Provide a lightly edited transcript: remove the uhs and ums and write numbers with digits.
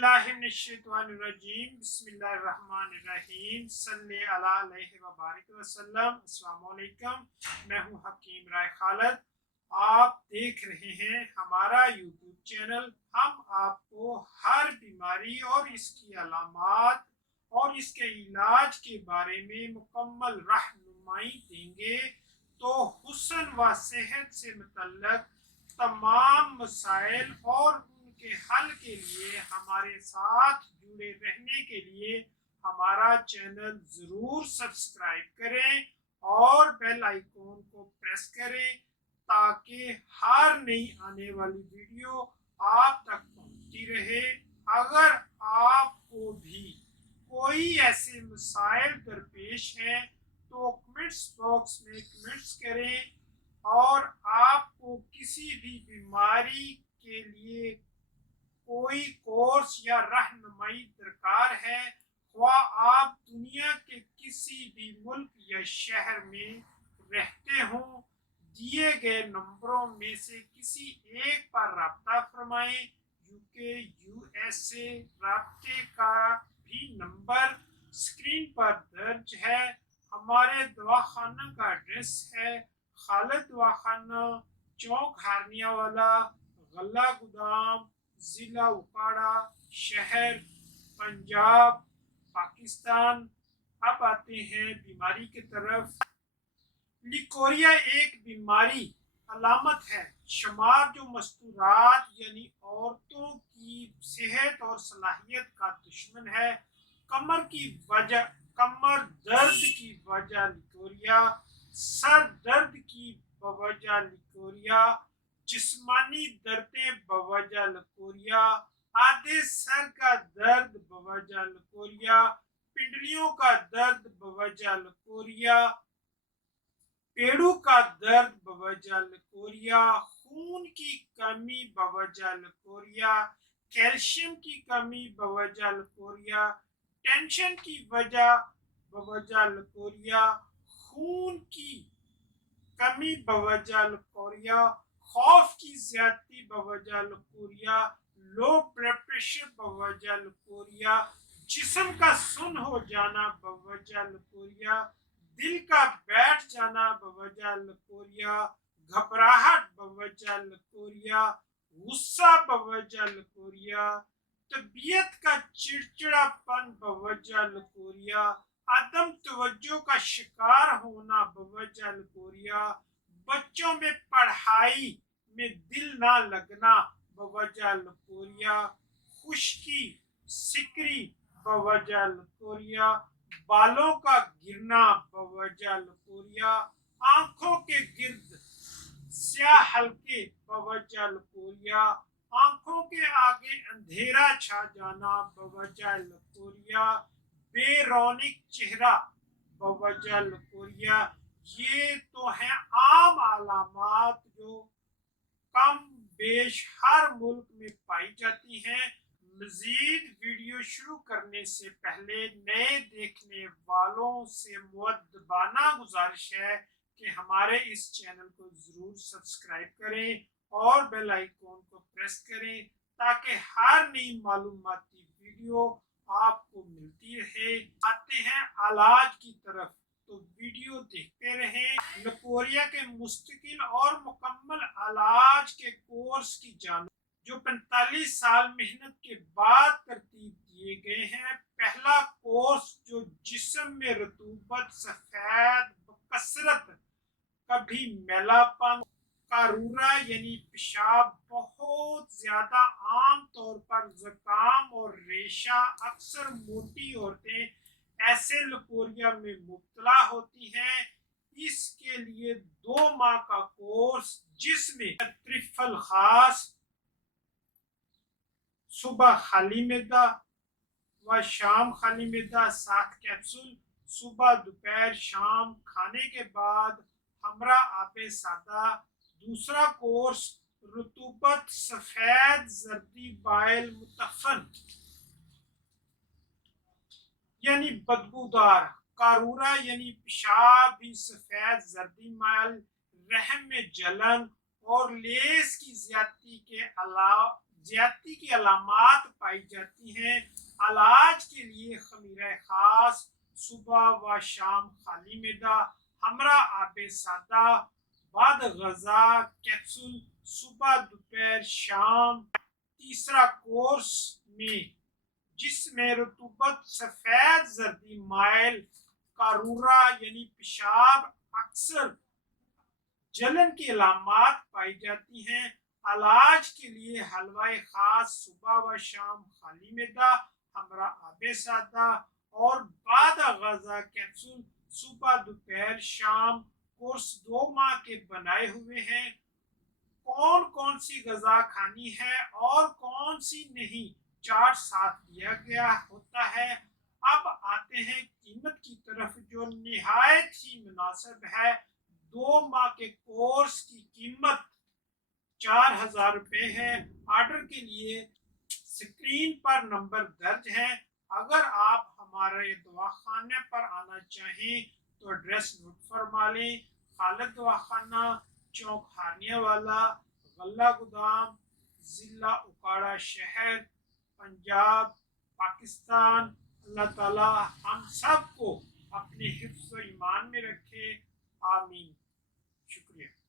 باللہ من الشیطان الرجیم بسم اللہ الرحمن الرحیم صلی اللہ علیہ وبارک وسلم۔ السلام علیکم، میں ہوں حکیم رائے خالد۔ آپ دیکھ رہے ہیں ہمارا یوٹیوب چینل۔ ہم آپ کو ہر بیماری اور اس کی علامات اور اس کے علاج کے بارے میں مکمل رہنمائی دیں گے۔ تو حسن و صحت سے متعلق تمام مسائل اور ان کے حل کے لیے ہمارے ساتھ جڑے رہنے کے لیے ہمارا چینل ضرور سبسکرائب کریں اور بیل آئیکن کو پریس کریں تاکہ ہر نئی آنے والی ویڈیو آپ تک پہنچتی رہے۔ اگر آپ کو بھی کوئی ایسے مسائل درپیش ہیں تو کمنٹس باکس میں کمنٹس کریں، اور آپ کو کسی بھی بیماری کے لیے کوئی کورس یا رہنمائی درکار ہے، خواہ آپ دنیا کے کسی بھی ملک یا شہر میں رہتے ہوں، دیے گئے نمبروں میں سے کسی ایک پر رابطہ فرمائیں۔ UK USA رابطے کا بھی نمبر اسکرین پر درج ہے۔ ہمارے دواخانہ کا ایڈریس ہے خالد دواخانہ، چوک ہارنیہ والا، غلہ گودام، ضلع اکاڑہ، شہر پنجاب، پاکستان۔ اب آتے ہیں بیماری کی طرف۔ لیکوریا ایک بیماری علامت ہے شمار جو مستورات یعنی عورتوں کی صحت اور صلاحیت کا دشمن ہے۔ کمر درد کی وجہ لیکوریا، سر درد کی بوجہ لیکوریا، جسمانی دردیں بوجہ لیکوریا، آدھے سر کا درد بوجہ لیکوریا، پنڈلیوں کا درد بوجہ لیکوریا، پیڑوں کا درد بوجہ لیکوریا، خون کی کمی بوجہ لیکوریا، کیلشیم کی کمی بوجہ لیکوریا، ٹینشن کی وجہ بوجہ لیکوریا، خون کی کمی بوجہ لیکوریا، خوف کی زیادتی بوجہ لیکوریا، لو بلڈ پریشر بوجہ لیکوریا، جسم کا سن ہو جانا بوجہ لیکوریا، دل کا بیٹھ جانا بوجہ لیکوریا، گھبراہٹ بوجہ لیکوریا، غصہ بوجہ لیکوریا، طبیعت کا چڑچڑا پن بوجہ لیکوریا، عدم توجہ کا شکار ہونا بوجہ لیکوریا، بچوں میں پڑھائی میں دل نہ لگنا بوجہ لیکوریا، خشکی سکری بوجہ لیکوریا، بالوں کا گرنا بوجہ لیکوریا، آنکھوں کے گرد سیاہ حلقے بوجہ لیکوریا، آنکھوں کے آگے اندھیرا چھا جانا بوجہ لیکوریا، بے رونق چہرہ بوجہ لیکوریا۔ یہ تو ہیں عام علامات جو کم بیش ہر ملک میں پائی جاتی ہیں۔ مزید ویڈیو شروع کرنے سے پہلے نئے دیکھنے والوں سے مؤدبانہ گزارش ہے کہ ہمارے اس چینل کو ضرور سبسکرائب کریں اور بیل آئیکن کو پریس کریں تاکہ ہر نئی معلوماتی ویڈیو آپ کو ملتی رہے۔ آتے ہیں علاج کی طرف، تو ویڈیو دیکھتے رہیں۔ لیکوریا کے مستقل اور مکمل علاج کے کورس کی جانب جو 45 سال محنت کے بعد ترتیب دیے گئے ہیں۔ پہلا کورس جو جسم میں رطوبت سفید بکثرت، کبھی میلا پن، قارورہ یعنی پیشاب بہت زیادہ، عام طور پر زکام اور ریشہ، اکثر موٹی عورتیں ایسے لیکوریا میں مبتلا ہوتی ہیں۔ اس کے لیے 2 ماہ کا کورس جس میں ترفل خاص، صبح خالی معدہ و شام خالی معدہ 7 کیپسول، صبح دوپہر شام کھانے کے بعد ہمراہ آب سادہ۔ دوسرا کورس رطوبت سفید زردی بائل متفن یعنی بدبودار، قارورہ یعنی پیشاب بھی سفید زردی مائل، رحم میں جلن اور لیس کی زیادتی کے علاوہ زیادتی کی علامات پائی جاتی ہیں۔ علاج کے لیے خمیرہ خاص صبح و شام خالی معدہ، ہمراہ آب سادہ، بعد غذا کیپسول صبح دوپہر شام۔ تیسرا کورس میں جس میں رطوبت سفید زردی مائل قارورہ یعنی پیشاب اکثر جلن کی علامات پائی جاتی ہیں۔ علاج کے لیے حلوہ خاص صبح و شام خالی معدہ، ہمراہ آب سادہ اور بعد غذا کیپسول صبح دوپہر شام۔ کورس 2 ماہ کے بنائے ہوئے ہیں۔ کون کون سی غذا کھانی ہے اور کون سی نہیں، چارٹ ساتھ دیا گیا ہوتا ہے۔ اب آتے ہیں قیمت کی طرف جو نہایت ہی مناسب ہے۔ 2 ماہ کے کورس کی قیمت 4000 روپے ہے۔ آرڈر کے لیے سکرین پر نمبر درج ہے۔ اگر آپ ہمارے دواخانے پر آنا چاہیں تو ایڈریس نوٹ فرما لیں۔ خالد دواخانہ، چوک ہارنیہ والا، غلہ گودام، ضلع اوکاڑہ شہر، پنجاب، پاکستان۔ اللہ تعالیٰ ہم سب کو اپنے حفظ و ایمان میں رکھے، آمین۔ شکریہ۔